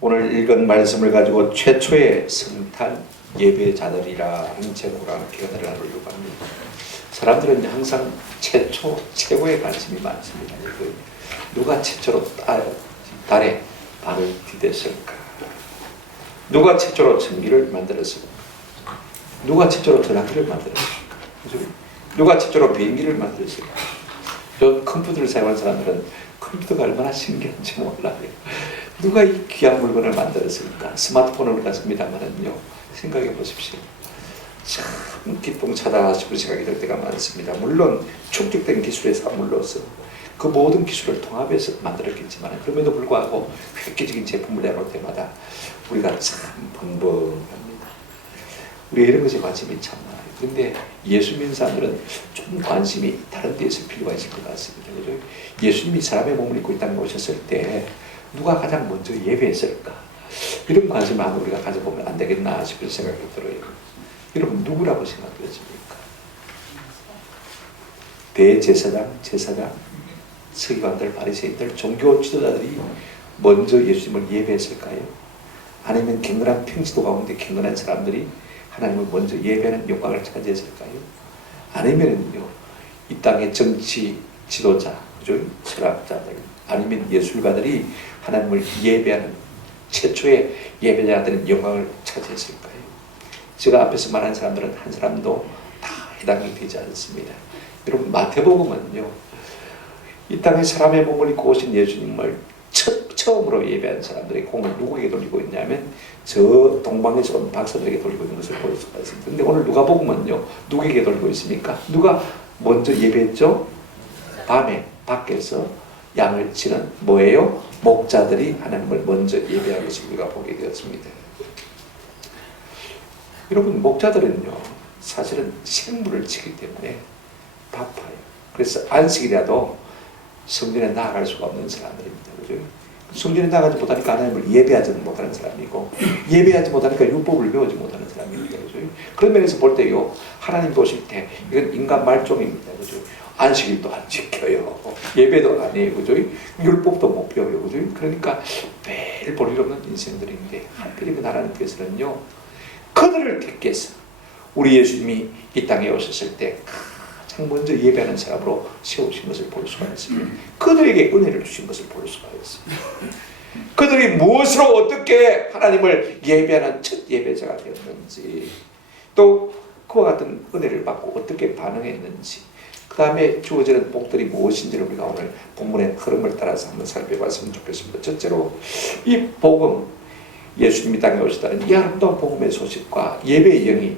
오늘 읽은 말씀을 가지고 최초의 성탄 예배자들이라 하는 제목으로 함께 은혜를 나누려고 합니다. 사람들은 항상 최초, 최고에 관심이 많습니다. 누가 최초로 달에 발을 디뎠을까? 누가 최초로 전기를 만들었을까? 누가 최초로 전화기를 만들었을까? 누가 최초로 비행기를 만들었을까? 요 컴퓨터를 사용하는 사람들은 컴퓨터가 얼마나 신기한지 몰라요. 누가 이 귀한 물건을 만들었을까? 스마트폰을 갖습니다만은요, 생각해 보십시오. 참 기똥차다 싶은 생각이 들 때가 많습니다. 물론 축적된 기술의 산물로서 그 모든 기술을 통합해서 만들었겠지만, 그럼에도 불구하고 획기적인 제품을 내놓을 때마다 우리가 참 번번합니다. 우리가 이런 것에 관심이 참 많아요. 그런데 예수 믿는 사람들은 좀 관심이 다른 데 있을 필요가 있을 것 같습니다. 그죠? 예수님이 사람의 몸을 입고 이 땅에 오셨을 때 누가 가장 먼저 예배했을까? 이런 관심을 한번 우리가 가져보면 안 되겠나 싶은 생각이 들어요. 여러분, 누구라고 생각되십니까? 대제사장, 제사장, 서기관들, 바리새인들, 종교 지도자들이 먼저 예수님을 예배했을까요? 아니면 경건한 평지도 가운데 경건한 사람들이 하나님을 먼저 예배하는 영광을 차지했을까요? 아니면요, 이 땅의 정치 지도자, 그죠? 철학자들, 아니면 예술가들이 하나님을 예배하는 최초의 예배자들은 영광을 차지했을까요? 제가 앞에서 말한 사람들은 한 사람도 다 해당이 되지 않습니다. 여러분, 마태복음은요, 이 땅에 사람의 몸을 입고 오신 예수님을 처음으로 예배한 사람들의 공을 누구에게 돌리고 있냐면 저 동방에서 온 박사들에게 돌리고 있는 것을 볼 수가 있습니다. 그런데 오늘 누가복음은요, 누구에게 돌리고 있습니까? 누가 먼저 예배했죠? 밤에 밖에서 양을 치는 뭐예요? 목자들이 하나님을 먼저 예배한 것을 우리가 보게 되었습니다. 여러분, 목자들은요, 사실은 생물을 치기 때문에 바빠요. 그래서 안식이라도 성전에 나아갈 수가 없는 사람들입니다. 그죠? 성전에 나가지 못하니까 하나님을 예배하지는 못하는 사람이고, 예배하지 못하니까 율법을 배우지 못하는 사람입니다. 그죠? 그런 면에서 볼 때요, 하나님 보실 때 이건 인간 말종입니다. 그죠? 안식일도 안 지켜요. 예배도 안 해요. 그죠? 율법도 못 배워요. 그죠? 그러니까 매일 볼 일 없는 인생들인데, 하필이면 하나님께서는요, 그들을 택해서 우리 예수님이 이 땅에 오셨을 때 가장 먼저 예배하는 사람으로 세우신 것을 볼 수가 있습니다. 그들에게 은혜를 주신 것을 볼 수가 있습니다. 그들이 무엇으로 어떻게 하나님을 예배하는 첫 예배자가 되었는지, 또 그와 같은 은혜를 받고 어떻게 반응했는지, 그 다음에 주어지는 복들이 무엇인지를 우리가 오늘 본문의 흐름을 따라서 한번 살펴봤으면 좋겠습니다. 첫째로 이 복음, 예수님이 땅에 오시다는 이 아름다운 복음의 소식과 예배의 영이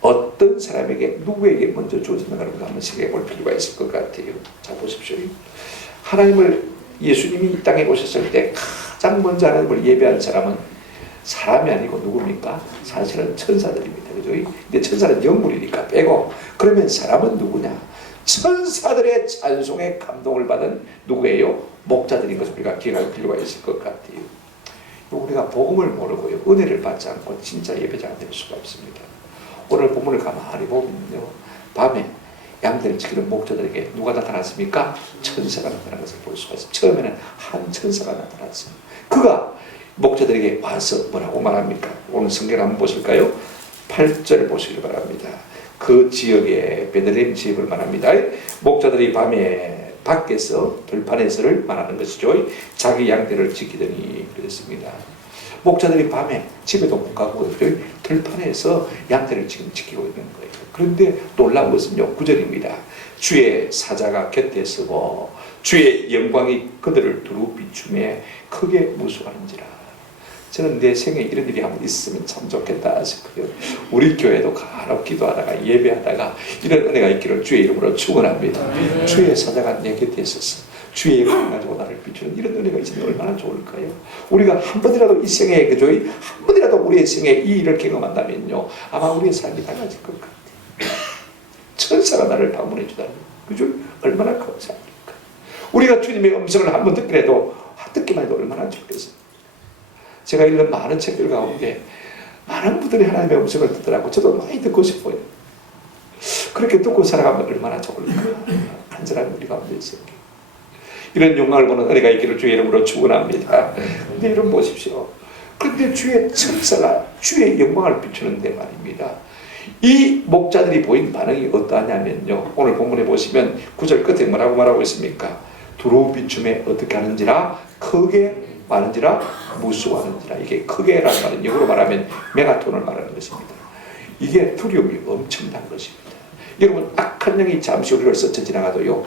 어떤 사람에게, 누구에게 먼저 주어졌는가를 우리가 한번 생각해 볼 필요가 있을 것 같아요. 자, 보십시오. 하나님을, 예수님이 이 땅에 오셨을 때 가장 먼저 하나님을 예배한 사람은 사람이 아니고 누굽니까? 사실은 천사들입니다. 그죠? 근데 천사는 영물이니까 빼고, 그러면 사람은 누구냐? 천사들의 찬송에 감동을 받은 누구예요? 목자들인 것을 우리가 기억할 필요가 있을 것 같아요. 우리가 복음을 모르고요, 은혜를 받지 않고 진짜 예배자가 될 수가 없습니다. 오늘 본문을 가만히 보면요, 밤에 양들을 지키는 목자들에게 누가 나타났습니까? 천사가 나타난 것을 볼 수가 있습니다. 처음에는 한 천사가 나타났어요. 그가 목자들에게 와서 뭐라고 말합니까? 오늘 성경 한번 보실까요? 8절 보시기 바랍니다. 그 지역에 베들레헴 지역을 말합니다. 목자들이 밤에 밖에서 들판에서를 말하는 것이죠. 자기 양떼를 지키더니 그랬습니다. 목자들이 밤에 집에도 못 가고 들판에서 양떼를 지금 지키고 있는 거예요. 그런데 놀라운 것은요, 9절입니다. 주의 사자가 곁에 서고 주의 영광이 그들을 두루 비추매 크게 무수하는지라. 저는 내 생에 이런 일이 한번 있으면 참 좋겠다 싶어요. 우리 교회도 간혹 기도하다가 예배하다가 이런 은혜가 있기를 주의 이름으로 축원합니다. 주의 사자가 내 곁에 있어서 주의 영광을 가지고 나를 비추는 이런 은혜가 있으면 얼마나 좋을까요? 우리가 한 번이라도 이 생에, 그죠? 한 번이라도 우리의 생에 이 일을 경험한다면요, 아마 우리의 삶이 달라질 것 같아요. 천사가 나를 방문해 주다니, 그죠? 얼마나 감사합니까? 우리가 주님의 음성을 한 번 듣기라도, 듣기만 해도 얼마나 좋겠어요. 제가 읽는 많은 책들 가운데 많은 분들이 하나님의 음성을 듣더라고. 저도 많이 듣고 싶어요. 그렇게 듣고 살아가면 얼마나 좋을까. 간절한 우리 가운데 있어요. 이런 영광을 보는 은혜가 있기를 주의 이름으로 축원합니다. 근데 여러분 보십시오. 그런데 주의 천사가 주의 영광을 비추는데 말입니다. 이 목자들이 보인 반응이 어떠하냐면요, 오늘 본문에 보시면 9절 끝에 뭐라고 말하고 있습니까? 두루 비춤에 어떻게 하는지라 크게 많은지라 무수하는지라. 이게 크게라는 말은 영어로 말하면 메가톤을 말하는 것입니다. 이게 두려움이 엄청난 것입니다. 여러분, 악한 영이 잠시 우리를 스쳐 지나가도요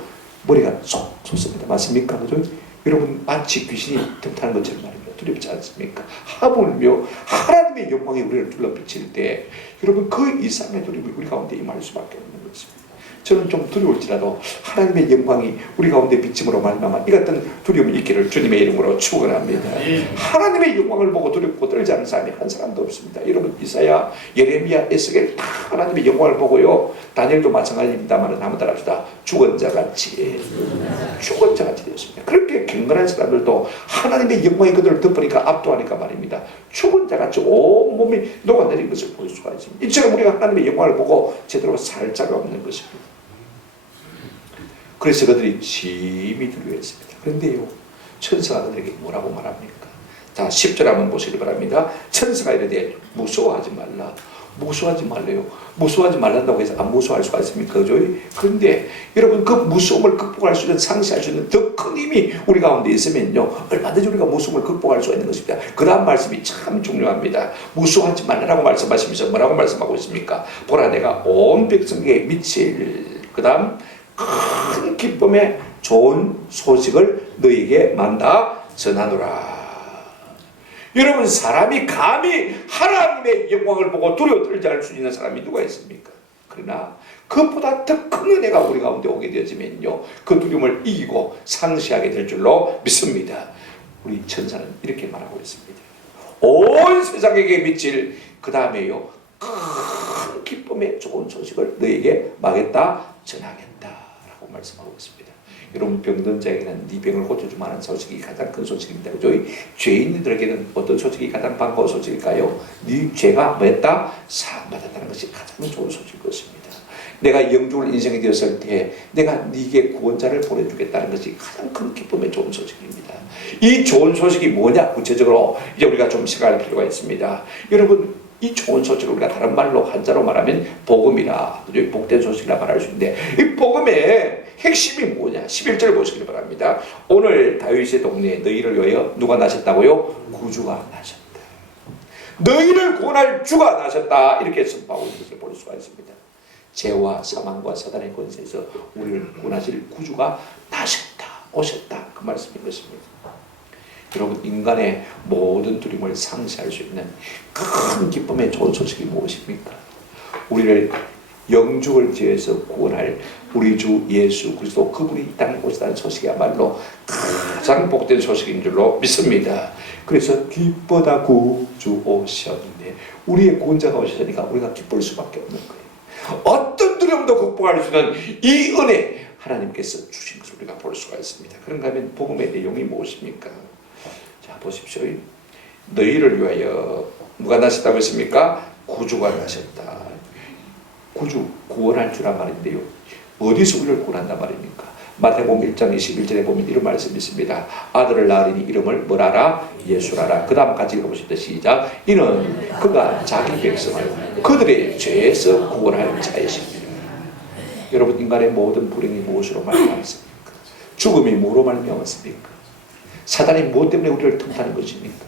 머리가 쏙 솟습니다. 맞습니까? 그죠? 여러분, 마치 귀신이 틈타는 것처럼 말입니다. 두렵지 않습니까? 하물며 하나님의 영광이 우리를 둘러비칠 때 여러분, 그 이상의 두려움이 우리 가운데 임할 수밖에 없는 것입니다. 저는 좀 두려울지라도 하나님의 영광이 우리 가운데 비침으로 말미암아 이 같은 두려움이 있기를 주님의 이름으로 축원합니다. 하나님의 영광을 보고 두렵고 떨지 않은 사람이 한 사람도 없습니다. 여러분, 이사야, 예레미야, 에스겔 다 하나님의 영광을 보고요, 다니엘도 마찬가지입니다만 한번 따라합시다. 죽은 자같이 되었습니다. 그렇게 경건한 사람들도 하나님의 영광이 그들을 덮으니까 압도하니까 말입니다, 죽은 자같이 온몸이 녹아내린 것을 볼 수가 있습니다. 이처럼 우리가 하나님의 영광을 보고 제대로 살 자가 없는 것입니다. 그래서 그들이 심히 두려워했습니다. 그런데요, 천사가 그들에게 뭐라고 말합니까? 자, 10절 한번 보시기 바랍니다. 천사가 이르되 무서워하지 말라. 무서워하지 말래요. 무서워하지 말란다고 해서 안 무서워할 수가 있습니까? 그죠? 그런데 여러분, 그 무서움을 극복할 수 있는, 상쇄할 수 있는 더 큰 힘이 우리 가운데 있으면요, 얼마든지 우리가 무서움을 극복할 수가 있는 것입니다. 그 다음 말씀이 참 중요합니다. 무서워하지 말라라고 말씀하시면서 뭐라고 말씀하고 있습니까? 보라, 내가 온 백성에게 미칠, 그 다음 큰 기쁨의 좋은 소식을 너에게 만다 전하노라. 여러분, 사람이 감히 하나님의 영광을 보고 두려워 떨지 않을 수 있는 사람이 누가 있습니까? 그러나 그것보다 더 큰 은혜가 우리 가운데 오게 되어지면요, 그 두려움을 이기고 상시하게 될 줄로 믿습니다. 우리 천사는 이렇게 말하고 있습니다. 온 세상에게 미칠, 그 다음에요, 큰 기쁨의 좋은 소식을 너에게 막겠다, 전하겠다 라고 말씀하고 있습니다. 여러분, 병든 자에게는 네 병을 고쳐주마는 소식이 가장 큰 소식입니다. 그죠? 죄인들에게는 어떤 소식이 가장 반가운 소식일까요? 네 죄가 뭐였다? 사함받았다는 것이 가장 좋은 소식일 것입니다. 내가 영죽을 인생에 되었을 때 내가 네게 구원자를 보내주겠다는 것이 가장 큰 기쁨의 좋은 소식입니다. 이 좋은 소식이 뭐냐? 구체적으로 이제 우리가 좀 생각할 필요가 있습니다. 여러분, 이 좋은 소식을 우리가 다른 말로, 한자로 말하면 복음이라, 복된 소식이라 말할 수 있는데, 이 복음의 핵심이 뭐냐? 11절 보시길 바랍니다. 오늘 다윗의 동네에 너희를 위하여 누가 나셨다고요? 구주가 나셨다. 너희를 구원할 주가 나셨다. 이렇게 선포하고 있는 것을 볼 수가 있습니다. 죄와 사망과 사단의 권세에서 우리를 구원하실 구주가 나셨다, 오셨다, 그 말씀인 것입니다. 여러분, 인간의 모든 두려움을 상쇄할 수 있는 큰 기쁨의 좋은 소식이 무엇입니까? 우리를 영죽을 지어서 구원할 우리 주 예수 그리스도, 그분이 이 땅에 오시다는 소식이야말로 가장 복된 소식인 줄로 믿습니다. 그래서 기쁘다 구주 오셨네. 우리의 구원자가 오셨으니까 우리가 기쁠 수밖에 없는 거예요. 어떤 두려움도 극복할 수 있는 이 은혜 하나님께서 주신 것을 우리가 볼 수가 있습니다. 그런가 하면 복음의 내용이 무엇입니까? 자, 보십시오. 너희를 위하여 누가 나셨다고 했습니까? 구주가 나셨다. 구주, 구원할 주란 말인데요, 어디서 우리를 구원한단 말입니까? 마태복음 1장 21절에 보면 이런 말씀이 있습니다. 아들을 낳으리니 이름을 뭐라라? 예수라라. 그 다음 같이 읽어보십시오. 시작. 이는 그가 자기 백성을 그들의 죄에서 구원할 자이십니다. 여러분, 인간의 모든 불행이 무엇으로 말미암았습니까? 죽음이 뭐로 말미암았습니까? 사단이 무엇 때문에 우리를 틈타는 것입니까?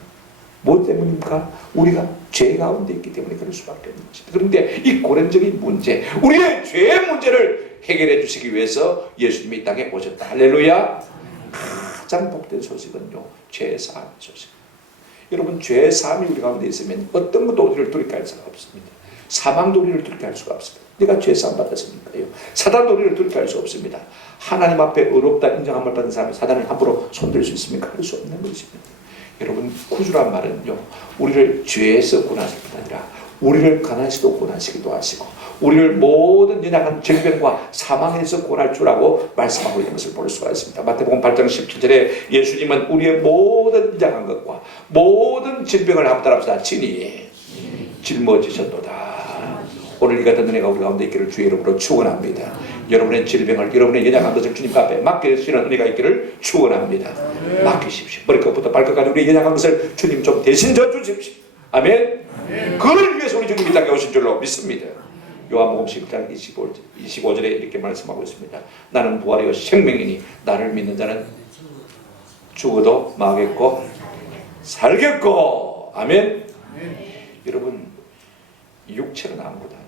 무엇 때문입니까? 우리가 죄 가운데 있기 때문에 그럴 수밖에 없는 것입니다. 그런데 이 고len적인 문제, 우리의 죄의 문제를 해결해 주시기 위해서 예수님이 이 땅에 오셨다. 할렐루야. 가장 복된 소식은요, 죄사함의 소식. 여러분, 죄사함이 우리 가운데 있으면 어떤 것도 우리를 두렵게 할 수가 없습니다. 사망도 우리를 두렵게 할 수가 없습니다. 내가 죄사함 받았으니까요. 사단도 우리를 두렵게 할 수 없습니다. 하나님 앞에 의롭다 인정함을 받은 사람이 사단을 함부로 손댈 수 있습니까? 할 수 없는 것입니다. 여러분, 구주란 말은요, 우리를 죄에서 구원하실 뿐 아니라 우리를 가난에서도 구원하시기도 하시고 우리를 모든 연약한 질병과 사망에서 구원할 주라고 말씀하고 있는 것을 볼 수가 있습니다. 마태복음 8장 17절에 예수님은 우리의 모든 연약한 것과 모든 질병을 한번 따라합시다. 친히 짊어지셨도다. 오늘 이 같은 은혜가 우리 가운데 있기를 주의 이름으로 축원합니다. 여러분의 질병을, 여러분의 연약한 것을 주님 앞에 맡길 수 있는 은혜가 있기를 축원합니다. 맡기십시오. 머리끝부터 발끝까지 우리의 연약한 것을 주님 좀 대신 져주십시오. 아멘. 그를 위해서 우리 주님이 이 땅에 오신 줄로 믿습니다. 요한복음 10장 25절에 이렇게 말씀하고 있습니다. 나는 부활이요 생명이니 나를 믿는 자는 죽어도 마겠고 살겠고. 아멘. 여러분, 육체는 아무것도 아닙니다.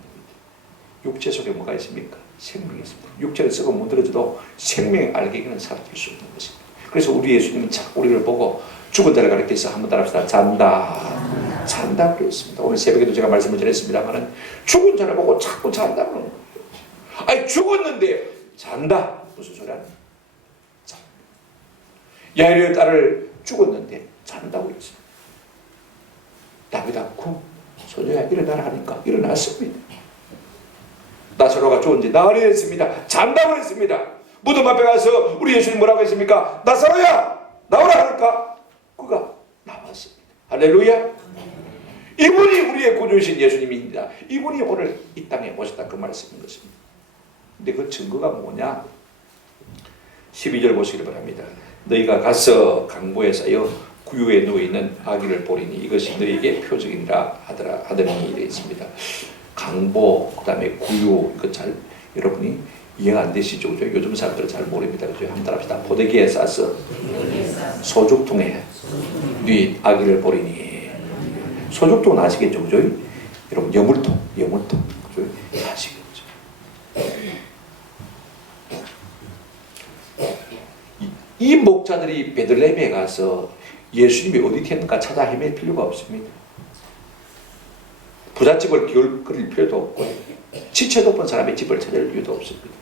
육체 속에 뭐가 있습니까? 생명이 있습니다. 육체를 썩어 문드러져도 생명의 알갱이는 사라질 수 없는 것입니다. 그래서 우리 예수님은 자꾸 우리를 보고 죽은 자를 가리켜서 한번 따라합시다. 잔다. 잔다 그랬습니다. 오늘 새벽에도 제가 말씀을 전했습니다만 죽은 자를 보고 자꾸 잔다는 거예요. 아니 죽었는데 잔다. 무슨 소리 하는 거예요? 야이로의 딸을 죽었는데 잔다고 했어요. 다윗아 쿵 소녀야 일어나라 하니까 일어났습니다. 나사로가 죽은지 나흘이 됐습니다. 잔다고 했습니다. 무덤 앞에 가서 우리 예수님 뭐라고 했습니까? 나사로야 나오라 하니까 그가 나왔습니다. 할렐루야. 이분이 우리의 구주이신 예수님입니다. 이분이 오늘 이 땅에 오셨다 그 말씀인 것입니다. 근데 그 증거가 뭐냐? 12절 보시기를 바랍니다. 너희가 가서 강보에 쌓여 구유에 누워있는 아기를 보리니 이것이 너희에게 표적이라 하더니 이래 있습니다. 강보, 그 다음에 구유, 이거 잘 여러분이 이해가 안 되시죠? 그죠? 요즘 사람들은 잘 모릅니다. 그죠? 한번 따라합시다. 포대기에 싸서 소죽통에 뉘 아기를 보리니. 소죽통은 아시겠죠? 그죠? 여러분 여물통, 그죠? 아시겠죠? 이 목자들이 베들레헴에 가서 예수님이 어디 있는가 찾아 헤맬 필요가 없습니다. 부잣집을 그릴 필요도 없고 지체 높은 사람의 집을 찾을 이유도 없습니다.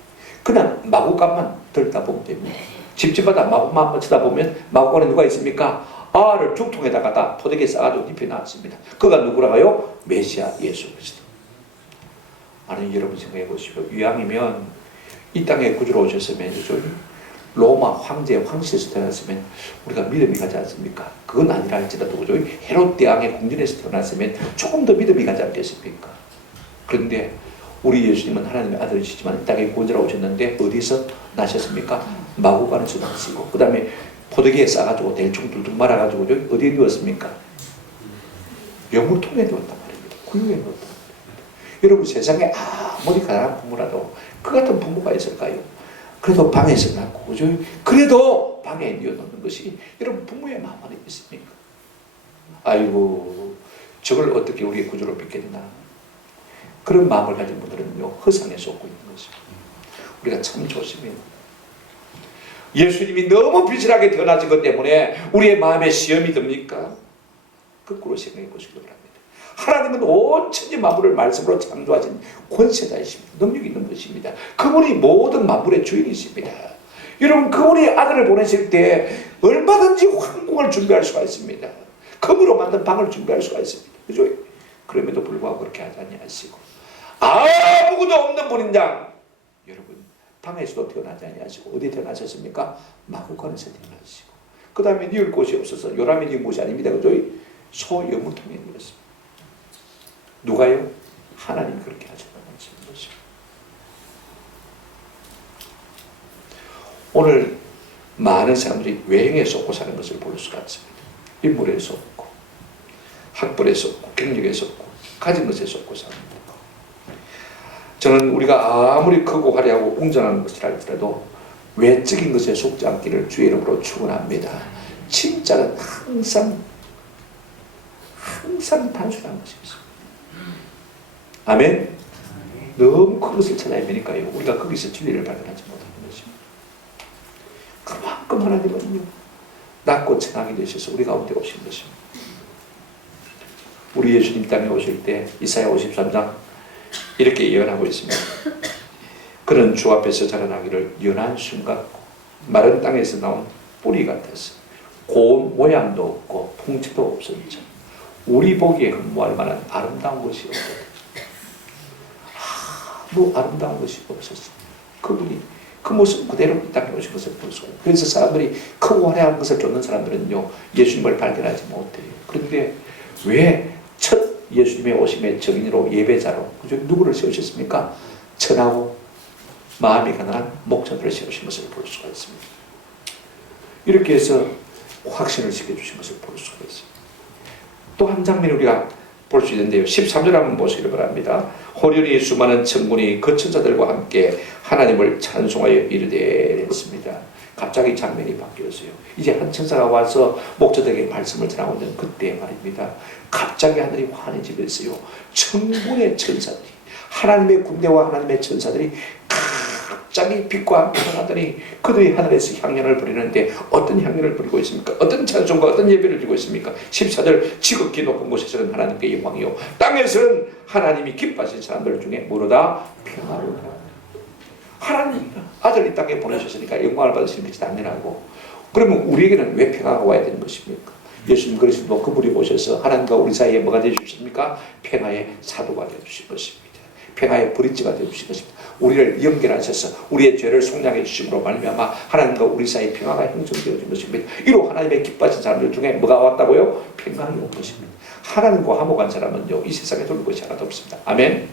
그냥 마구간만 들다 보면 됩니다. 집집마다 마구간 한번 쳐다보면 마구간에 누가 있습니까? 알을 죽통에다가 포대기에 싸가지고 입혀놨습니다. 그가 누구라고요? 메시아 예수 그리스도. 아니 여러분 생각해 보시오. 이왕이면 이 땅에 구주로 오셨으면 로마 황실에서 태어났으면 우리가 믿음이 가지 않습니까? 그건 아니라 할지라도 그죠? 헤롯 대왕의 궁전에서 태어났으면 조금 더 믿음이 가지 않겠습니까? 그런데 우리 예수님은 하나님의 아들이시지만 이 땅에 구원자로 오셨는데 어디서 나셨습니까? 마구간에서 나시고 그 다음에 포대기에 싸가지고 대충 둘둘 말아가지고 어디에 누웠습니까? 영물통에 누웠단 말입니다. 구유에 누웠단 말입니다. 여러분 세상에 아무리 가난한 부모라도 그 같은 부모가 있을까요? 그래도 방에서 낳고 그죠? 그래도 방에 뉘어놓는 것이 여러분 부모의 마음 안에 있습니까? 아이고 저걸 어떻게 우리의 구주로 믿겠나? 그런 마음을 가진 분들은요 허상에 속고 있는 것입니다. 우리가 참 조심해요. 예수님이 너무 비실하게 태어나신 것 때문에 우리의 마음에 시험이 듭니까? 거꾸로 생각해 보시기 바랍니다. 하나님은 온 천지 만물을 말씀으로 창조하신 권세자이십니다. 능력이 있는 것입니다. 그분이 모든 만물의 주인이십니다. 여러분 그분이 아들을 보내실 때 얼마든지 황궁을 준비할 수가 있습니다. 금으로 만든 방을 준비할 수가 있습니다. 그죠? 그럼에도 불구하고 그렇게 하지 아니하시고 아무것도 없는 분인 양 여러분 방에서도 태어나지 아니하시고 어디 태어나셨습니까? 마구간에서 태어나시고 그 다음에 뉘을 곳이 없어서 요람이 뉘은 곳이 아닙니다. 그죠? 소여물통에 뉘었습니다. 누가요? 하나님이 그렇게 하셨다는 것입니다. 오늘 많은 사람들이 외형에 속고 사는 것을 볼 수가 있습니다. 인물에 속고 학벌에 속고 경력에 속고 가진 것에 속고 삽니다. 저는 우리가 아무리 크고 화려하고 웅장한 것을 할지라도 외적인 것에 속지 않기를 주의 이름으로 축원합니다. 진짜는 항상 단순한 것이 있습니다. 아멘. 너무 큰 것을 찾아 헤매니까요 우리가 거기서 진리를 발견하지 못하는 것입니다. 그만큼 하나님은요 낮고 천하게 되셔서 우리 가운데 오신 것입니다. 우리 예수님 땅에 오실 때 이사야 53장 이렇게 예언하고 있습니다. 그는 주 앞에서 자라나기를 연한 순 같고 마른 땅에서 나온 뿌리 같아서 고운 모양도 없고 풍채도 없었죠. 우리 보기에 흠모할 만한 아름다운 것이 없었다. 아름다운 것이 없었어요. 그분이 그 모습 그대로 이 땅에 오신 것을 볼 수가 있어요. 그래서 사람들이 크고 화려한 것을 쫓는 사람들은요 예수님을 발견하지 못해요. 그런데 왜 첫 예수님의 오심의 증인으로 예배자로 누구를 세우셨습니까? 천하고 마음이 가난한 목자들을 세우신 것을 볼 수가 있습니다. 이렇게 해서 확신을 시켜주신 것을 볼 수가 있습니다. 또 한 장면 우리가 볼 수 있는데요. 13절 한번 보시기를 바랍니다. 호련히 수많은 천군이 그 천사들과 함께 하나님을 찬송하여 이르되 했습니다. 갑자기 장면이 바뀌었어요. 이제 한 천사가 와서 목자들에게 말씀을 전하고 있는 그때 말입니다. 갑자기 하늘이 환해지면서요. 천군의 천사들이, 하나님의 군대와 하나님의 천사들이 갑자기 빛과 함께 나타나더니 그들이 하늘에서 향연을 부리는데 어떤 향연을 부리고 있습니까? 어떤 찬송과 어떤 예배를 드리고 있습니까? 14절 지극히 높은 곳에서는 하나님께 영광이요 땅에서는 하나님이 기뻐하신 사람들 중에 뭐로다? 평화로다. 하나님 아들 이 땅에 보내셨으니까 영광을 받으시는 것이 당연하고, 그러면 우리에게는 왜 평화가 와야 되는 것입니까? 예수님 그리스도 그분이 오셔서 하나님과 우리 사이에 뭐가 되어주셨습니까? 평화의 사도가 되어주신 것입니다. 평화의 브릿지가 되어주신 것입니다. 우리를 연결하셔서 우리의 죄를 속량해 주심으로 말미암아 하나님과 우리 사이에 평화가 형성되어진 것입니다. 이로 하나님의 기뻐하신 사람들 중에 뭐가 왔다고요? 평강이 온 것입니다. 하나님과 화목한 사람은요, 이 세상에 돌 것이 하나도 없습니다. 아멘.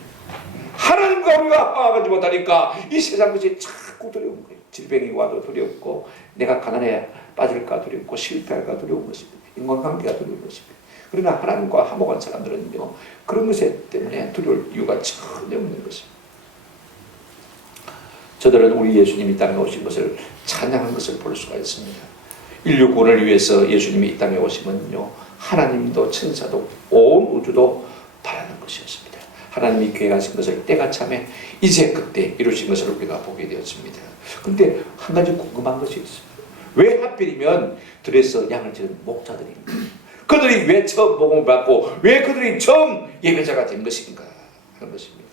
하나님과 우리가 화목하지 못하니까 이 세상 것이 자꾸 두려운 거예요. 질병이 와도 두렵고, 내가 가난에 빠질까 두렵고, 실패할까 두려운 것입니다. 인간관계가 두려운 것입니다. 그러나 하나님과 화목한 사람들은요, 그런 것 때문에 두려울 이유가 전혀 없는 것입니다. 저들은 우리 예수님이 이 땅에 오신 것을 찬양한 것을 볼 수가 있습니다. 인류 구원을 위해서 예수님이 이 땅에 오시면요, 하나님도 천사도 온 우주도 바라는 것이었습니다. 하나님이 계획하신 것을 때가 참에 이제 그때 이루신 것을 우리가 보게 되었습니다. 그런데 한 가지 궁금한 것이 있습니다. 왜 하필이면 들에서 양을 치는 목자들입니까? 그들이 왜 처음 복음을 받고 왜 그들이 처음 예배자가 된 것인가 하는 것입니다.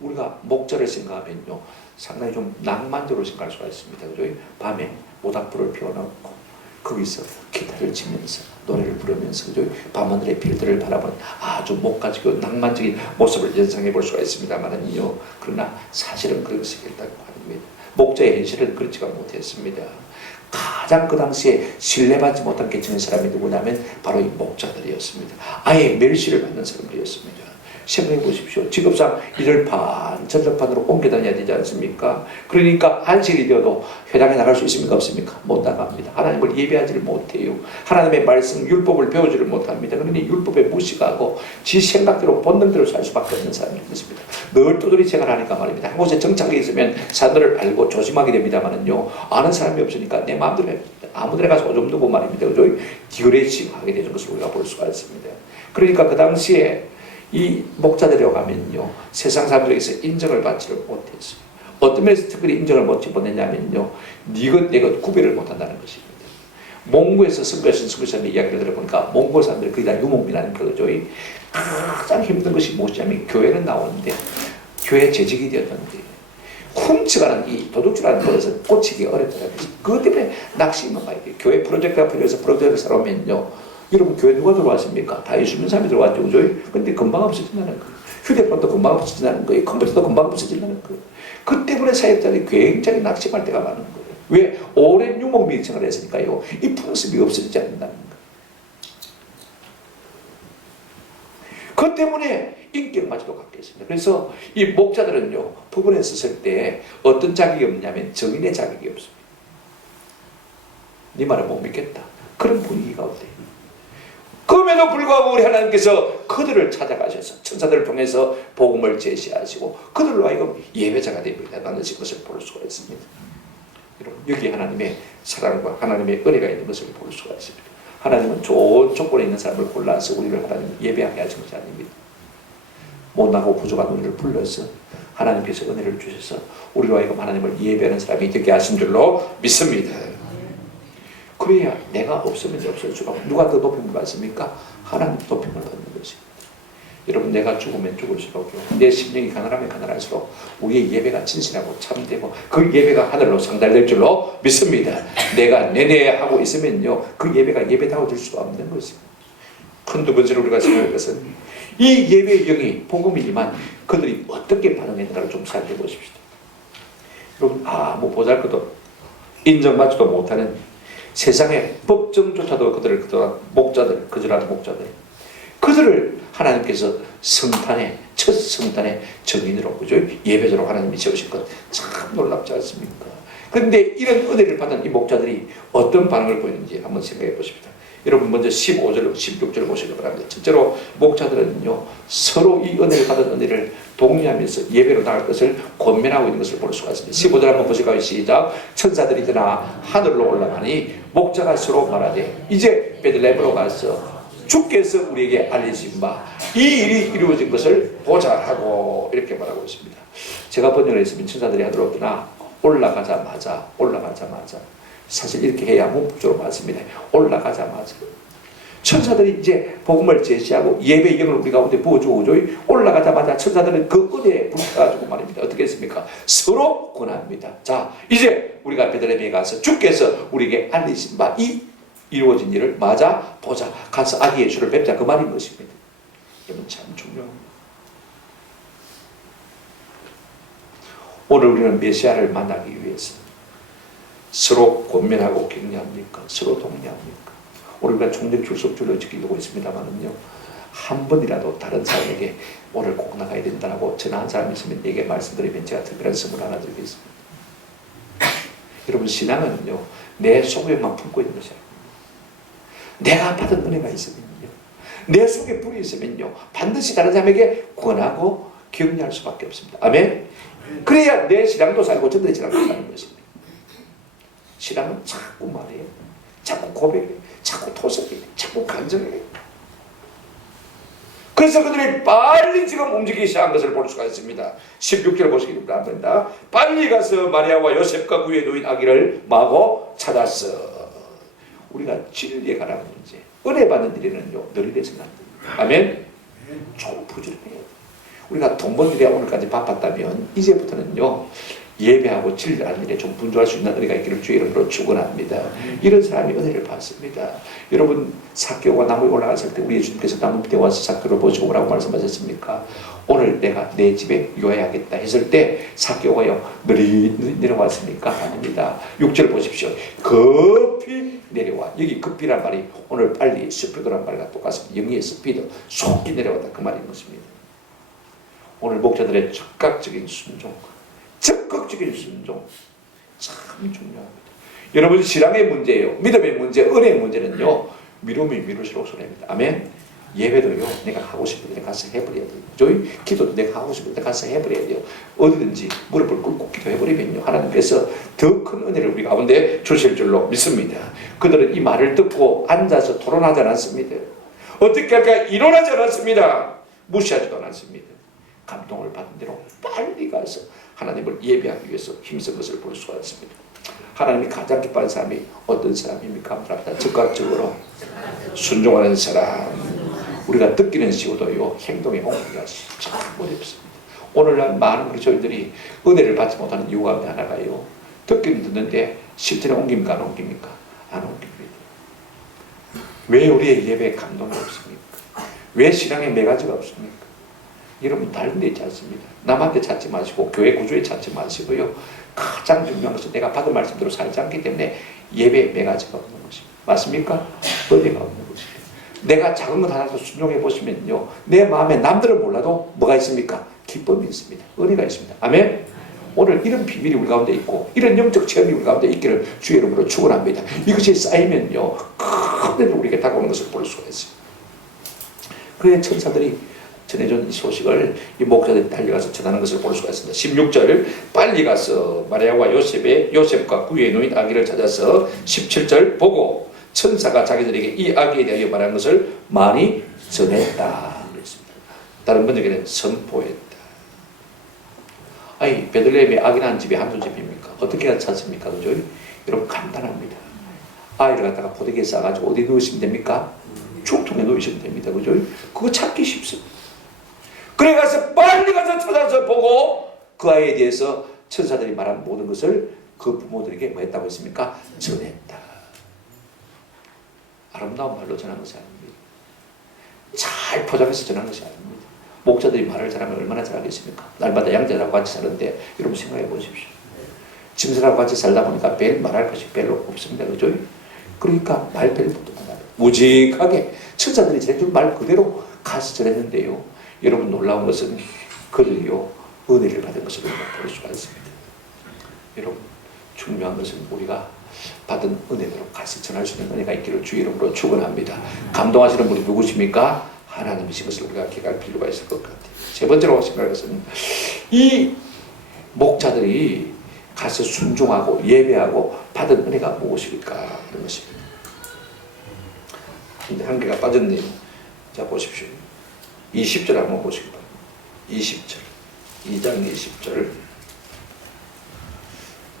우리가 목자를 생각하면요, 상당히 좀 낭만적으로 생각할 수가 있습니다. 그죠? 밤에 모닥불을 피워놓고 거기서 기타를 치면서 노래를 부르면서, 그죠? 밤하늘의 별들을 바라보는 아주 목가지고 낭만적인 모습을 연상해 볼 수가 있습니다만은요, 그러나 사실은 그런 것이 있다고 합니다. 목자의 현실은 그렇지가 못했습니다. 가장 그 당시에 신뢰받지 못한 계층의 사람이 누구냐면 바로 이 목자들이었습니다. 아예 멸시를 받는 사람들이었습니다. 생각해 보십시오. 직업상 이를 반 전전판으로 옮겨 다녀야 되지 않습니까? 그러니까 안식일이 되어도 회당에 나갈 수 있습니까? 없습니까? 못 나갑니다. 하나님을 예배하지를 못해요. 하나님의 말씀, 율법을 배우지를 못합니다. 그러니 율법에 무시하고 지 생각대로 본능대로 살 수밖에 없는 사람들이 있습니다. 늘 두드리 생활하니까 말입니다. 한 곳에 정착해 있으면 사람들을 알고 조심하게 됩니다만은요, 아는 사람이 없으니까 내 마음대로 해요. 아무데나 가서 오줌 누고 말입니다. 그죠? 기그레식 하게 되는 것을 우리가 볼 수가 있습니다. 그러니까 그 당시에 이 목자들이라고 하면요, 세상 사람들에게서 인정을 받지를 못했어요. 어떤 면에서 특별히 인정을 못했냐면요, 니것 내것 구별을 못한다는 것입니다. 몽고에서 선교하신 선교사님의 이야기를 들어보니까 몽고 사람들이 거의 다 유목민이라는 거죠. 가장 힘든 것이 무엇이냐면 교회는 나오는데 교회 재직이 되었는데 훔쳐가는 이 도둑질하는 것에서 꽂히기 어렵다는 것이, 그것 때문에 낙심만 가야 돼요. 교회 프로젝트가 필요해서 프로젝트를 살아오면요, 여러분 교회 누가 들어왔습니까? 다 예수님 사람이 들어왔죠. 그죠? 근데 금방 없어진다는 거예요. 휴대폰도 금방 없어진다는 거예요. 컴퓨터도 금방 없어진다는 거예요. 그 때문에 사역자들이 굉장히 낙심할 때가 많은 거예요. 왜? 오랜 유목민 생활을 했으니까요, 이 풍습이 없어지지 않는다는 거예요. 그 때문에 인격마저도 갖겠습니다. 그래서 이 목자들은요, 부분에 섰을 때 어떤 자격이 없냐면 정인의 자격이 없습니다. 네 말을 못 믿겠다. 그런 분위기가 어때요? 그럼에도 불구하고 우리 하나님께서 그들을 찾아가셔서 천사들을 통해서 복음을 제시하시고 그들로 하여금 예배자가 됩니다. 나누신 것을 볼 수가 있습니다. 여러분, 여기 하나님의 사랑과 하나님의 은혜가 있는 것을 볼 수가 있습니다. 하나님은 좋은 조건에 있는 사람을 골라서 우리를 하나님 예배하게 하신 것이 아닙니다. 못나고 부족한 우리를 불러서 하나님께서 은혜를 주셔서 우리로 하여금 하나님을 예배하는 사람이 되게 하신 줄로 믿습니다. 그래야 내가 없으면 없을 수가 없고, 누가 더 높임을 받습니까? 하나님 높임을 받는 것입니다. 여러분, 내가 죽으면 죽을수록, 내 심령이 가난하면 가난할수록 우리의 예배가 진실하고 참되고 그 예배가 하늘로 상달될 줄로 믿습니다. 내가 내내 하고 있으면요, 그 예배가 예배다워 될 수가 없는 것입니다. 큰 두 번째로 우리가 생각할 것은 이 예배의 영이 복음이지만 그들이 어떻게 반응했는가를 좀 생각해 보십시오. 여러분, 아무 보잘것도 인정받지도 못하는 세상의 법정조차도 그들을 목자들, 거절하는 목자들, 그들을 하나님께서 성탄의 첫 성탄의 정인으로, 그죠? 예배자로 하나님이 세우신 것 참 놀랍지 않습니까? 그런데 이런 은혜를 받은 이 목자들이 어떤 반응을 보이는지 한번 생각해 보십시다. 여러분 먼저 15절, 16절 보시기 바랍니다. 첫째로 목자들은요 서로 이 은혜를 받은 은혜를 독려하면서 예배로 나갈 것을 권면하고 있는 것을 볼 수가 있습니다. 15절 한번 보실까요? 시작. 천사들이 드나 하늘로 올라가니 목자가 서로 말하되 이제 베들레헴으로 가서 주께서 우리에게 알리신 바 이 일이 이루어진 것을 보자 하고 이렇게 말하고 있습니다. 제가 번역을 했으면 천사들이 하늘로 드나 올라가자마자 사실 이렇게 해야 문법적으로 맞습니다. 올라가자마자 천사들이 이제 복음을 제시하고 예배의 영을 우리 가운데 부어주고 올라가자마자 천사들은 그 은혜에 불타가지고 말입니다. 어떻게 했습니까? 서로 권합니다. 자, 이제 우리가 베들레헴에 가서 주께서 우리에게 알리신 바 이 이루어진 일을 맞아 보자. 가서 아기 예수를 뵙자. 그 말인 것입니다. 여러분 참 중요합니다. 오늘 우리는 메시아를 만나기 위해서 서로 권면하고 격려합니까? 서로 독려합니까? 오늘 우리가 총력 출석줄을 지키고 있습니다만은요, 한 번이라도 다른 사람에게 오늘 꼭 나가야 된다고 전화한 사람이 있으면 내게 말씀드리면 제가 특별한 선물 하나 드리겠습니다. 여러분 신앙은요 내 속에만 품고 있는 것이 아닙니다. 내가 받은 은혜가 있으면요, 내 속에 불이 있으면요 반드시 다른 사람에게 권하고 격려할 수밖에 없습니다. 아멘. 그래야 내 신앙도 살고 저들의 신앙도 사는 것입니다. 신앙은 자꾸 말해요, 자꾸 고백해요, 자꾸 토속해요, 자꾸 간증해요. 그래서 그들이 빨리 지금 움직이기 시작한 것을 볼 수가 있습니다. 16절 보시기 바랍니다. 빨리 가서 마리아와 요셉과 그의 노인 아기를 마고 찾았어. 우리가 진리에 관한 문제, 은혜 받는 일에는요 늘 이래서는 안 됩니다. 아멘. 좀 부지런해야 돼요. 우리가 돈 번 일에 오늘까지 바빴다면 이제부터는요 예배하고 진리라는 일에 좀 분주할 수 있는 은혜가 있기를 주의 이름으로 축원합니다. 이런 사람이 은혜를 받습니다. 여러분 삭개오가 나무에 올라갔을 때 우리 예수님께서 나무 밑에 와서 삭개오를 보시고 오라고 말씀하셨습니까? 오늘 내가 내 집에 요해야겠다 했을 때 삭개오가요 느릿느릿 내려왔습니까? 아닙니다. 6절 보십시오. 급히 내려와. 여기 급히란 말이 오늘 빨리 스피드란 말과 똑같습니다. 영의 스피드, 속히 내려왔다 그 말인 것입니다. 오늘 목자들의 적극적인 순종 참 중요합니다. 여러분 신앙의 문제예요. 믿음의 문제, 은혜의 문제는요 미루면 미룰수록 손해입니다. 아멘. 예배도요 내가 하고 싶을 때 가서 해버려야 돼요. 기도도 내가 하고 싶을 때 가서 해버려야 돼요. 어디든지 무릎을 꿇고 기도해버리면요 하나님께서 더 큰 은혜를 우리 가운데 주실 줄로 믿습니다. 그들은 이 말을 듣고 앉아서 토론하지 않았습니다. 어떻게 할까 일어나지 않았습니다. 무시하지도 않았습니다. 감동을 받은 대로 빨리 가서 하나님을 예배하기 위해서 힘쓴 것을 볼 수가 있습니다. 하나님이 가장 기뻐하는 사람이 어떤 사람입니까? 즉각적으로 순종하는 사람. 우리가 듣기는 쉬워도요 행동에 옮기기가 참 어렵습니다. 오늘날 많은 그리스도인들이 은혜를 받지 못하는 이유가 하나가요, 듣기는 듣는데 실제로 옮깁니까? 안 옮깁니까? 안 옮깁니다. 왜 우리의 예배에 감동이 없습니까? 왜 신앙에 매가지가 없습니까? 여러분 다른 데 있지 않습니다. 남한테 찾지 마시고 교회 구조에 찾지 마시고요. 가장 중요한 것은 내가 받은 말씀대로 살지 않기 때문에 예배에 매가지가 없는 것입니다. 맞습니까? 은혜가 없는 것입니다. 내가 작은 것 하나도 순종해 보시면요 내 마음에 남들은 몰라도 뭐가 있습니까? 기쁨이 있습니다. 은혜가 있습니다. 아멘. 오늘 이런 비밀이 우리 가운데 있고 이런 영적 체험이 우리 가운데 있기를 주의 이름으로 축원합니다. 이것이 쌓이면요 큰 은혜를 우리에게 다가오는 것을 볼 수가 있습니다. 그래 천사들이 전해준 이 소식을 이 목자들이 달려가서 전하는 것을 볼 수가 있습니다. 16절 빨리 가서 마리아와 요셉과 그의 노인 아기를 찾아서 17절 보고 천사가 자기들에게 이 아기에 대하여 말한 것을 많이 전했다 그랬습니다. 다른 번역에는 선포했다. 아니 베들레헴에 아기 낳은 집이 한두 집입니까? 어떻게 찾습니까? 그죠? 여러분 간단합니다. 아이를 갖다가 포대기에 싸가지고 어디 놓으시면 됩니까? 죽통에 놓으시면 됩니다. 그죠? 그거 찾기 쉽습니다. 그래 가서 빨리 가서 찾아서 보고 그 아이에 대해서 천사들이 말한 모든 것을 그 부모들에게 뭐 했다고 했습니까? 전했다. 아름다운 말로 전한 것이 아닙니다. 잘 포장해서 전한 것이 아닙니다. 목자들이 말을 잘하면 얼마나 잘하겠습니까? 날마다 양자들하고 같이 사는데 여러분 생각해 보십시오. 짐승하고 같이 살다 보니까 별 말할 것이 별로 없습니다. 그죠? 그러니까 말 별로 없다. 무직하게 천사들이 전해준 말 그대로 가서 전했는데요. 여러분 놀라운 것은 그들이요 은혜를 받은 것을 우리가 볼 수가 있습니다. 여러분 중요한 것은 우리가 받은 은혜대로 같이 전할 수 있는 은혜가 있기를 주의 이름으로 축원합니다. 감동하시는 분이 누구십니까? 하나님이신 것을 우리가 기억할 필요가 있을 것 같아요. 세 번째로 생각할 것은 이 목자들이 가서 순종하고 예배하고 받은 은혜가 무엇일까 하는 것입니다. 근데 한 개가 빠졌네요. 자, 보십시오. 20절 한번 보시기 바랍니다. 20절. 2장 20절.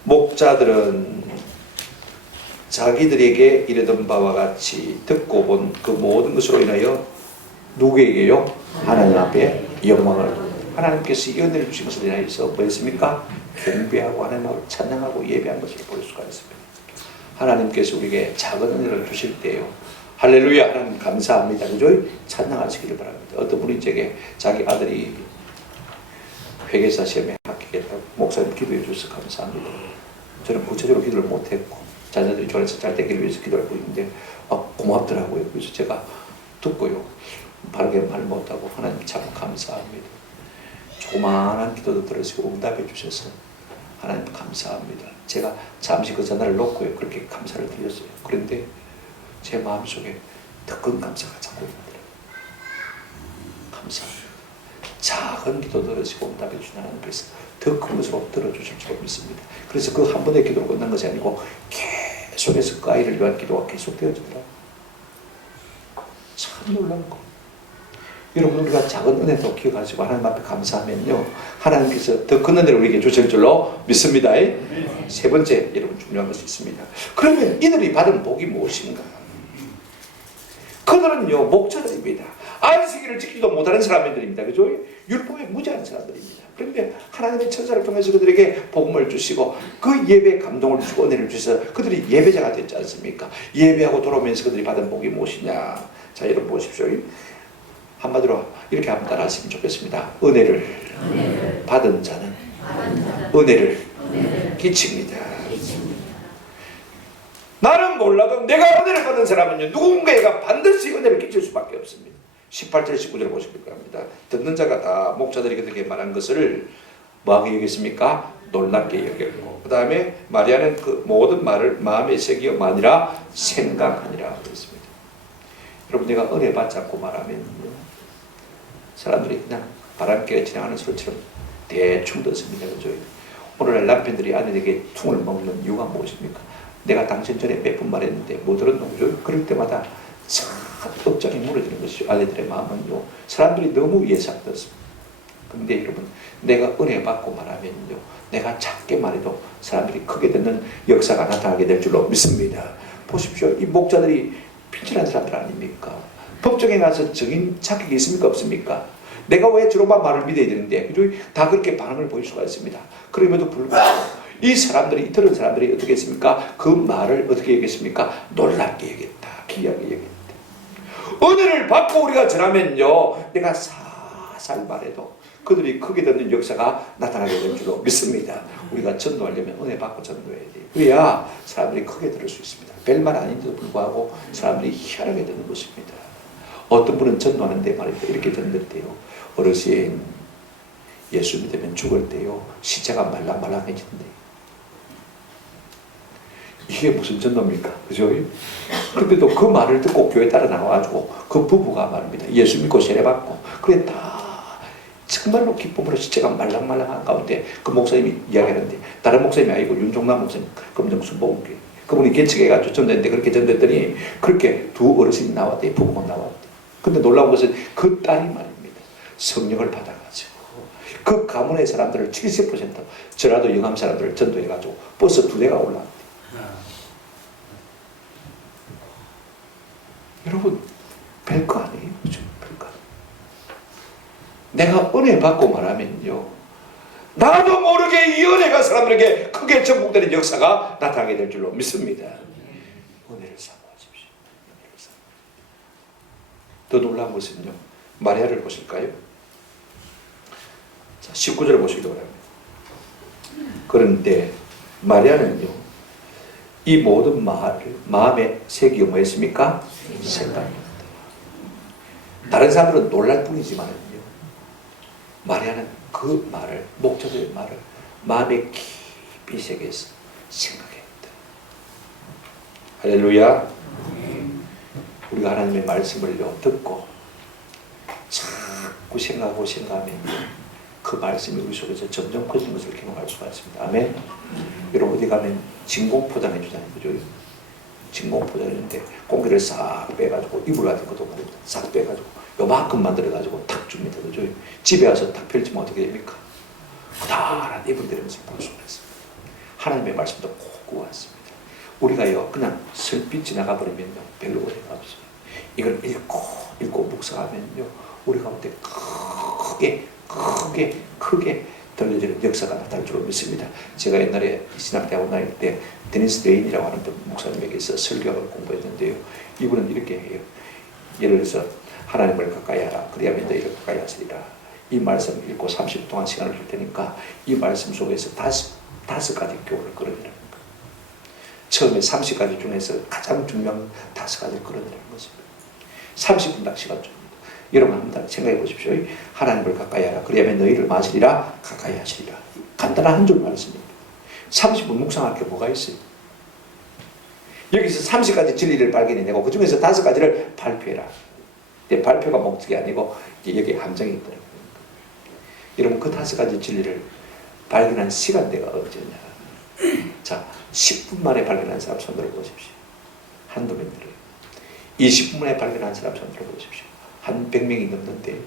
목자들은 자기들에게 이르던 바와 같이 듣고 본 그 모든 것으로 인하여 누구에게요? 하나님 앞에 영광을. 하나님께서 이 은혜를 주신 것을 인하여서 뭐 했습니까? 경배하고 하나님 앞을 찬양하고 예배한 것을 볼 수가 있습니다. 하나님께서 우리에게 작은 은혜를 주실 때요, 할렐루야, 하나님 감사합니다, 그죠? 찬양하시기를 바랍니다. 어떤 분이 제게 자기 아들이 회계사 시험에 합격했다고 목사님 기도해 주셔서 감사합니다. 저는 구체적으로 기도를 못했고 자녀들이 조련사 잘 되기를 위해서 기도하고 있는데 고맙더라고요. 그래서 제가 듣고요, 바르게 말 못하고 하나님 참 감사합니다. 조그마한 기도도 들으시고 응답해 주셔서 하나님 감사합니다. 제가 잠시 그 전화를 놓고요, 그렇게 감사를 드렸어요. 그런데 제 마음속에 더 큰 감사가 자꾸 나더라고요. 감사합니다. 작은 기도 들으시고 응답해 주신 하나님께서 더 큰 것으로 들어주실 줄 믿습니다. 그래서 그 한 번의 기도로 끝난 것이 아니고 계속해서 그 아이를 위한 기도가 계속 되어지더라고요. 참 놀라운 거. 여러분, 우리가 작은 은혜도 기억하시고 하나님 앞에 감사하면요, 하나님께서 더 큰 은혜를 우리에게 주실 줄로 믿습니다. 세 번째, 여러분 중요한 것이 있습니다. 그러면 이들이 받은 복이 무엇인가? 그들은요, 목자들입니다. 안식일을 지키지도 못하는 사람들입니다. 그죠? 율법에 무지한 사람들입니다. 그런데 하나님의 천사를 통해서 그들에게 복음을 주시고 그 예배에 감동을 주고 은혜를 주셔서 그들이 예배자가 됐지 않습니까? 예배하고 돌아오면서 그들이 받은 복이 무엇이냐? 자, 여러분 보십시오. 한마디로 이렇게 한번 따라 하시면 좋겠습니다. 은혜를 받은 자는 은혜를 끼칩니다. 나는 몰라도 내가 은혜를 받은 사람은요, 누군가가 반드시 은혜를 끼칠 수밖에 없습니다. 18절 19절 보시길 바랍니다. 듣는 자가 다 목자들이 그들에게 말한 것을 뭐하게 여겼습니까? 놀랍게 여겼고, 그 다음에 마리아는 그 모든 말을 마음에 새기어 마니라 생각하니라 그랬습니다. 여러분, 내가 은혜 받지 않고 말하면 사람들이 그냥 바람결에 지나가는 소리처럼 대충 듣습니다. 그죠? 오늘날 남편들이 아내에게 퉁을 먹는 이유가 무엇입니까? 내가 당신 전에 몇 번 말했는데 못 들었노? 그죠? 그럴 때마다 참 억장이 무너지는 것이죠. 아내들의 마음은요, 사람들이 너무 예상됐습니다. 그런데 여러분, 내가 은혜 받고 말하면요, 내가 작게 말해도 사람들이 크게 듣는 역사가 나타나게 될 줄로 믿습니다. 보십시오. 이 목자들이 빈진한 사람들 아닙니까? 법정에 가서 증인 자격이 있습니까? 없습니까? 내가 왜 저런만 말을 믿어야 되는데, 그죠? 다 그렇게 반응을 보일 수가 있습니다. 그럼에도 불구하고 이 사람들이, 들은 사람들이 어떻게 했습니까? 그 말을 어떻게 여겼습니까? 놀랍게 여겼다, 귀하게 여겼다. 은혜를 받고 우리가 전하면요, 내가 살살 말해도 그들이 크게 듣는 역사가 나타나게 될 줄로 믿습니다. 우리가 전도하려면 은혜 받고 전도해야 돼요. 그래야 사람들이 크게 들을 수 있습니다. 별말 아닌데도 불구하고 사람들이 희한하게 듣는 것입니다. 어떤 분은 전도하는데 말이죠, 이렇게 전도했대요. 어르신, 예수 믿으면 죽을 때요, 시체가 말랑말랑해진대. 이게 무슨 전도입니까? 그죠? 근데도 그 말을 듣고 교회 따라 나와가지고 그 부부가 말입니다, 예수 믿고 세례받고, 그래 다 정말로 기쁨으로 시체가 말랑말랑한 가운데 그 목사님이 이야기하는데, 다른 목사님이 아니고 윤종남 목사님, 금정순복음교회, 그분이 개척해가지고 전도했는데, 그렇게 전도했더니 그렇게 두 어르신이 나왔대, 부부가 나왔대. 근데 놀라운 것은 그 딸이 말입니다, 성령을 받아가지고 그 가문의 사람들을 70% 전라도 영암 사람들을 전도해가지고 버스 2대가 올라왔대. 여러분, 별거 아니에요. 그죠? 별거 아니에요. 내가 은혜 받고 말하면요, 나도 모르게 이 은혜가 사람들에게 크게 전복되는 역사가 나타나게 될 줄로 믿습니다. 은혜를 사모하십시오. 은혜를 사모. 더 놀라운 것은요, 마리아를 보실까요? 자, 19절을 보시기 바랍니다. 그런데 마리아는요, 이 모든 말을 마음에 새기어 뭐 했습니까? 생각입니다. 다른 사람들은 놀랄 뿐이지만요, 마리아는 그 말을, 목자들의 말을 마음에 깊이 새겨서 생각해야 합니다. 할렐루야. 우리가 하나님의 말씀을 듣고 자꾸 생각하고 생각하면 그 말씀이 우리 속에서 점점 커지는 것을 경험할 수가 있습니다. 아멘. 여러분 어디 가면 진공포장해 주잖아요. 그죠? 진공포장인데 공기를 싹 빼가지고 이불 같은 것도 싹 빼가지고 요만큼 만들어가지고 탁 줍니다. 그죠? 집에 와서 탁 펼치면 어떻게 됩니까? 커다란 이불 들으면서 볼 수가 있습니다. 하나님의 말씀도 꼭 구했습니다. 우리가요 그냥 슬빛 지나가 버리면요 별로 오래가 없어요. 이걸 읽고 묵상하면요 우리 가운데 크게 들려지는 역사가 나타날 줄 믿습니다. 제가 옛날에 신학대학원 다닐 때 데니스 레인이라고 하는 목사님에게서 설교학을 공부했는데요. 이분은 이렇게 해요. 예를 들어서 하나님을 가까이 하라. 그래야만 너희를 가까이 하시리라. 이 말씀 읽고 30분 동안 시간을 줄 테니까 이 말씀 속에서 다섯 가지 교훈을 끌어내라는 거예요. 처음에 30가지 중에서 가장 중요한 5가지를 끌어내라는 것입니다. 30분당 시간 줍니다. 여러분 한번 생각해 보십시오. 하나님을 가까이 하라. 그래야만 너희를 마시리라. 가까이 하시리라. 간단한 한 줄 말씀입니다. 30분 묵상할 게 뭐가 있어요? 여기서 30가지 진리를 발견해내고 그 중에서 5가지를 발표해라. 내 발표가 목적이 아니고 여기 함정이 있다는 거예요. 여러분 그 5가지 진리를 발견한 시간대가 언제냐? 자, 10분 만에 발견한 사람 손 들어보십시오. 한두 명 들어요. 20분 만에 발견한 사람 손 들어보십시오. 한 100명이 넘는데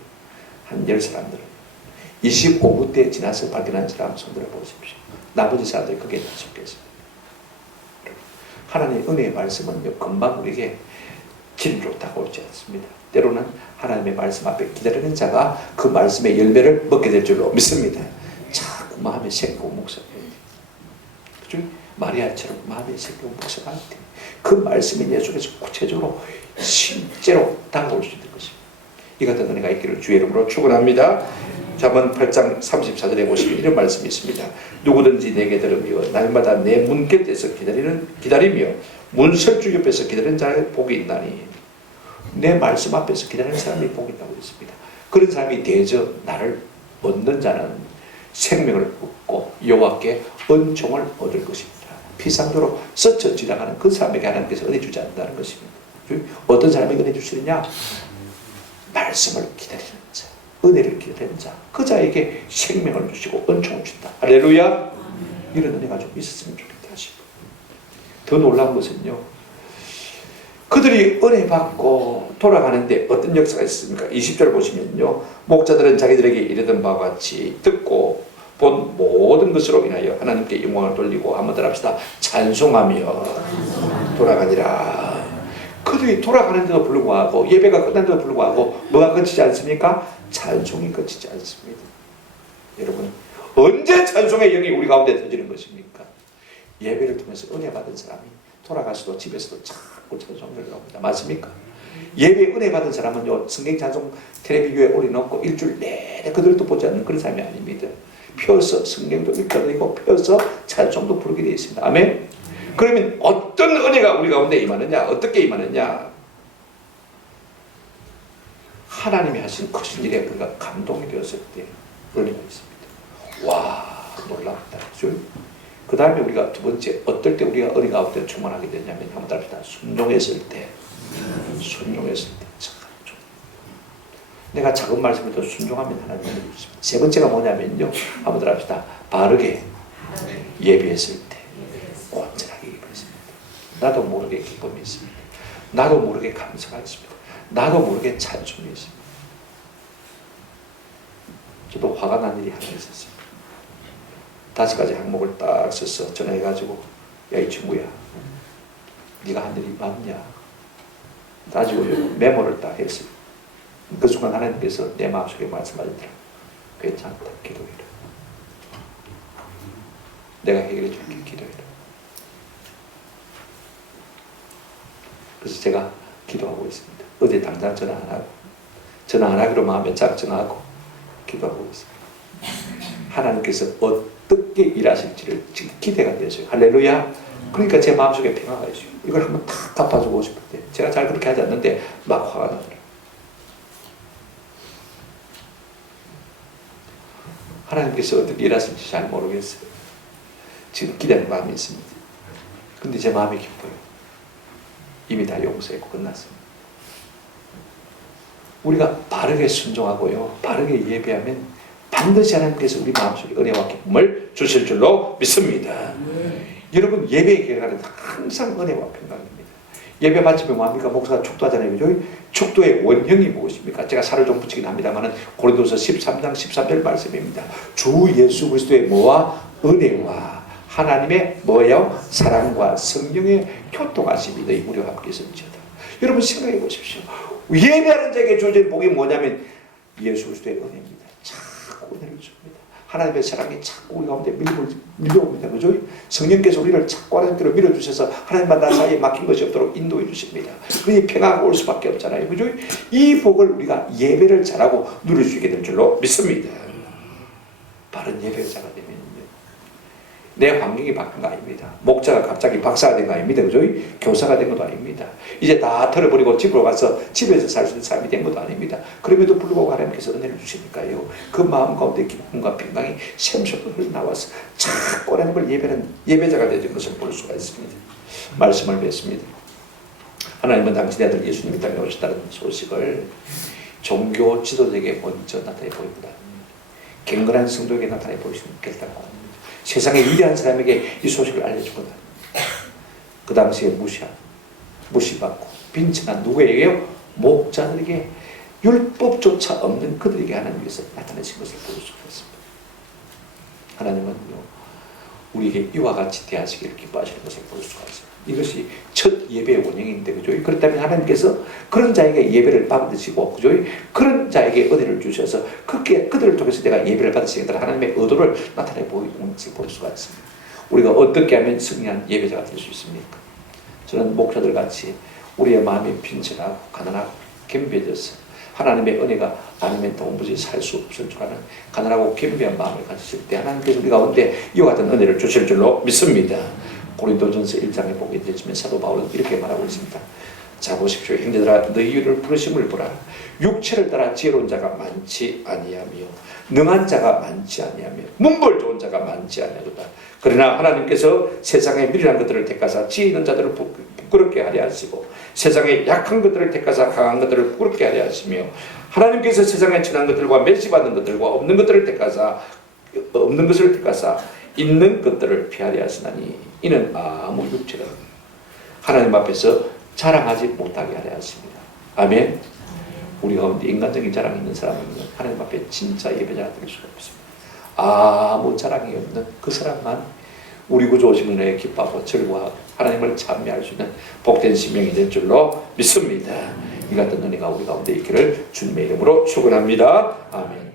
한 10사람들. 25분 때 지나서 발견한 사람 손 들어보십시오. 나머지 사람들이 그게 다 속겠습니다. 하나님의 은혜의 말씀은요 금방 우리에게 진리로 다가오지 않습니다. 때로는 하나님의 말씀 앞에 기다리는 자가 그 말씀의 열매를 먹게 될 줄로 믿습니다. 자꾸 마음에 새기고 묵상해야 돼요. 그죠? 마리아처럼 마음에 새기고 묵상할 때 그 말씀이 내 속에서 구체적으로 실제로 다가올 수 있는 것입니다. 이 같은 은혜가 있기를 주의 이름으로 축원합니다. 잠언 8장 34절에 보시면 이런 말씀이 있습니다. 누구든지 내게 들으며 날마다 내 문 곁에서 기다리며 문 설주 옆에서 기다리는 자의 복이 있나니. 내 말씀 앞에서 기다리는 사람이 복이 있다고 했습니다. 그런 사람이 대저 나를 얻는 자는 생명을 얻고 여호와께 은총을 얻을 것입니다. 피상적으로 스쳐 지나가는 그 사람에게 하나님께서 은혜 주지 않는다는 것입니다. 어떤 사람에게 은혜 주시느냐? 말씀을 기다리는 자, 은혜를 기다리는 자, 그 자에게 생명을 주시고 은총을 준다. 할렐루야. 이런 은혜가 좀 있었으면 좋겠다 싶어요. 더 놀라운 것은요, 그들이 은혜 받고 돌아가는데 어떤 역사가 있습니까? 20절 보시면요, 목자들은 자기들에게 이르던 바와 같이 듣고 본 모든 것으로 인하여 하나님께 영광을 돌리고 한번 더 합시다. 찬송하며 돌아가니라. 그들이 돌아가는데도 불구하고 예배가 끝난데도 불구하고 뭐가 그치지 않습니까? 찬송이 그치지 않습니다. 여러분 언제 찬송의 영이 우리 가운데 터지는 것입니까? 예배를 통해서 은혜 받은 사람이 돌아가서도 집에서도 자꾸 찬송을 합니다. 맞습니까? 예배 은혜 받은 사람은요 성경 찬송 텔레비 교회에 올려놓고 일주일 내내 그들도 보지 않는 그런 사람이 아닙니다. 펴서 성경도 읽어드리고 펴서 찬송도 부르게 되어 있습니다. 아멘. 그러면 어떤 은혜가 우리 가운데 임하느냐? 어떻게 임하느냐? 하나님이 하신 크신 일에 우리가 감동이 되었을 때 은혜가 있습니다. 와, 놀랍다. 그 다음에 우리가 두 번째, 어떨 때 우리가 은혜 가운데 충만하게 되냐면 한번 답시다. 순종했을 때. 순종했을 때. 내가 작은 말씀에도 순종하면 하나님이 주십니다. 세 번째가 뭐냐면요. 한번 더 합시다. 바르게 예배했을 때 온전하게 예배했습니다. 나도 모르게 기쁨이 있습니다. 나도 모르게 감사가 있습니다. 나도 모르게 찬송이 있습니다. 저도 화가 난 일이 하나 있었어요. 5가지 항목을 딱 써서 전화해가지고 야 이 친구야 네가 한 일이 맞냐 가지고 메모를 딱 했어요. 그 순간 하나님께서 내 마음속에 말씀하시더라. 괜찮다. 기도해라. 내가 해결해 줄게. 기도해라. 그래서 제가 기도하고 있습니다. 어제 당장 전화 안 하고 전화 안 하기로 마음에 작정하고 기도하고 있습니다. 하나님께서 어떻게 일하실지를 지금 기대가 되어요. 할렐루야. 그러니까 제 마음속에 평화가 있어요. 이걸 한번 탁 갚아주고 싶을 때 제가 잘 그렇게 하지 않는데 막 화가 나더라고요. 하나님께서 어떻게 일하실지 잘 모르겠어요. 지금 기대하는 마음이 있습니다. 근데 제 마음이 기뻐요. 이미 다 용서했고 끝났습니다. 우리가 바르게 순종하고요, 바르게 예배하면 반드시 하나님께서 우리 마음속에 은혜와 기쁨을 주실 줄로 믿습니다. 여러분, 예배의 결과는 항상 은혜와 평강입니다. 예배 마치면 뭐합니까? 목사가 축도하잖아요. 그죠? 축도의 원형이 무엇입니까? 제가 살을 좀 붙이긴 합니다만 고린도서 13장 13절 말씀입니다. 주 예수 그리스도의 뭐와 은혜와 하나님의 뭐예요? 사랑과 성령의 교통하심이 너희 우리와 함께 있을지어다. 여러분 생각해 보십시오. 예배하는 자에게 주어진 복이 뭐냐면 예수 그리스도의 은혜입니다. 자꾸 은혜를 줍니다. 하나님의 사랑이 자꾸 우리 가운데 밀려옵니다. 그죠? 성령께서 우리를 자꾸 하나님께로 밀어주셔서 하나님과 나 사이에 막힌 것이 없도록 인도해 주십니다. 그러니 평화가 올 수밖에 없잖아요. 그죠? 이 복을 우리가 예배를 잘하고 누릴 수 있게 될 줄로 믿습니다. 바른 예배자가 되면 내 환경이 바뀐 거 아닙니다. 목자가 갑자기 박사가 된 거 아닙니다. 그죠? 교사가 된 것도 아닙니다. 이제 다 털어버리고 집으로 가서 집에서 살 수 있는 삶이 된 것도 아닙니다. 그럼에도 불구하고 하나님께서 은혜를 주시니까요. 그 마음 가운데 기쁨과 평강이 샘솟고 흘러나와서 자꾸 하나님을 예배하는 예배자가 되는 것을 볼 수가 있습니다. 말씀을 뵙습니다. 하나님은 당신의 아들 예수님이 땅에 오셨다는 소식을 종교 지도자에게 먼저 나타내 보입니다. 경건한 성도에게 나타내 보이겠다고 합니다. 세상의 위대한 사람에게 이 소식을 알려주거든. 그 당시에 무시받고 빈천한 누구에게요? 목자들에게, 율법조차 없는 그들에게 하나님께서 나타내신 것을 볼 수가 있습니다. 하나님은요, 우리에게 이와 같이 대하시기를 기뻐하시는 것을 볼 수가 있습니다. 이것이 첫 예배의 원형인데, 그죠? 그렇다면 하나님께서 그런 자에게 예배를 받으시고, 그죠? 그런 자에게 은혜를 주셔서 그들을 통해서 내가 예배를 받으시겠다 하나님의 의도를 나타내 보이는 것을 볼 수가 있습니다. 우리가 어떻게 하면 승리한 예배자가 될 수 있습니까? 저는 목사들 같이 우리의 마음이 빈천하고 가난하고 겸비해져서 하나님의 은혜가 아니면 도무지 살 수 없을 줄 아는 가난하고 겸비한 마음을 가지실 때 하나님께서 우리 가운데 이와 같은 은혜를 주실 줄로 믿습니다. 고린도전서 1장에 보게 되시면 사도 바울은 이렇게 말하고 있습니다. 자 보십시오. 형제들아, 너희를 부르심을 보라. 육체를 따라 지혜로운 자가 많지 아니하며 능한 자가 많지 아니하며 문벌 좋은 자가 많지 아니하도다. 그러나 하나님께서 세상의 미련한 것들을 택하사 지혜 있는 자들을 부끄럽게 하려 하시고 세상의 약한 것들을 택하사 강한 것들을 부끄럽게 하려 하시며 하나님께서 세상의 천한 것들과 멸시받는 것들과 없는 것을 택하사 있는 것들을 피하려 하시나니 이는 아무 육체라 하나님 앞에서 자랑하지 못하게 하려 하십니다. 아멘. 우리 가운데 인간적인 자랑이 있는 사람은 하나님 앞에 진짜 예배자가 될 수가 없습니다. 아무 자랑이 없는 그 사람만 우리 구주 오신 은혜에 기뻐하고 즐거워하고 하나님을 찬미할 수 있는 복된 심령이 될 줄로 믿습니다. 이 같은 은혜가 우리 가운데 있기를 주님의 이름으로 축원합니다. 아멘.